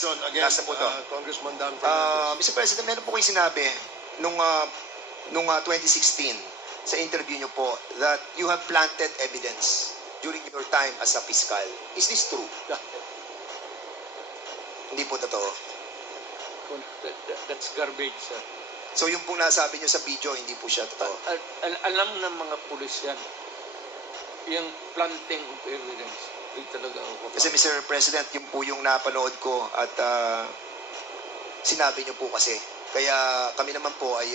Son, again, Nasa po to. Congressman Dan Fernandez. Mr. President, meron po kayo sinabi nung 2016 sa interview niyo po that you have planted evidence during your time as a fiscal. Is this true? Hindi po totoo. That's garbage, sir. So yung pong nasabi niyo sa video, hindi po siya totoo. Alam ng mga pulis yan. Yung planting of evidence. Hindi talaga ako. Kasi Mr. President, yung po yung napanood ko at sinabi niyo po kasi. Kaya kami naman po ay,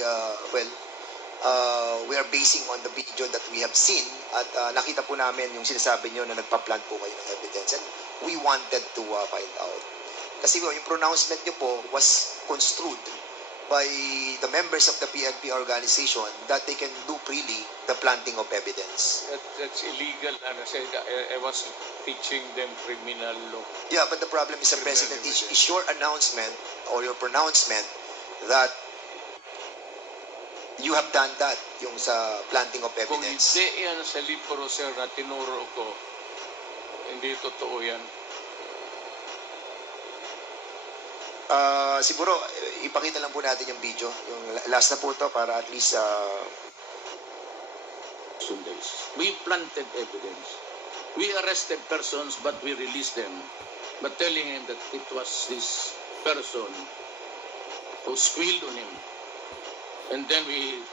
we are basing on the video that we have seen at nakita po namin yung sinasabi niyo na nagpa-plant po kayo ng evidence and we wanted to find out. Kasi yung pronouncement niyo po was construed by the members of the PNP organization that they can do freely the planting of evidence. That's illegal. And I said, I was teaching them criminal law. Yeah, but the problem, Mr. President, is your announcement or your pronouncement that you have done that, yung sa planting of Kung evidence. hindi yan sa libro, sir, na tinuro ko, hindi totoo yan. Siguro, ipakita lang po natin yung video. Yung last na po to para at least Sundays. We planted evidence. We arrested persons, but we released them. But telling him that it was this person who squealed on him. And then we,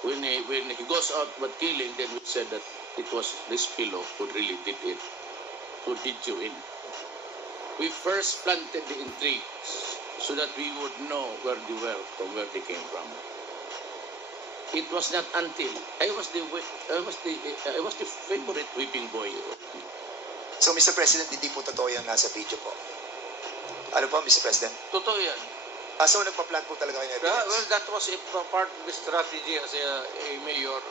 when he goes out but killing, then we said that it was this fellow who really did it, who did you in. We first planted the intrigues so that we would know where they were, from where they came from. It was not until I was the favorite whipping boy. So, Mr. President, hindi po totoo yung nasa video po. Ano po, Mr. President? Totoo yan. So, nagpa-plant po talaga kayo ng evidence? Well, that was a part of the strategy as a mayor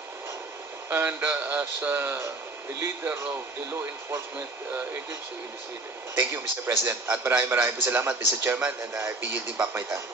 and as the leader of the law enforcement agency in the city. Thank you, Mr. President. At maraming po salamat, Mr. Chairman, and I'll be yielding back my time.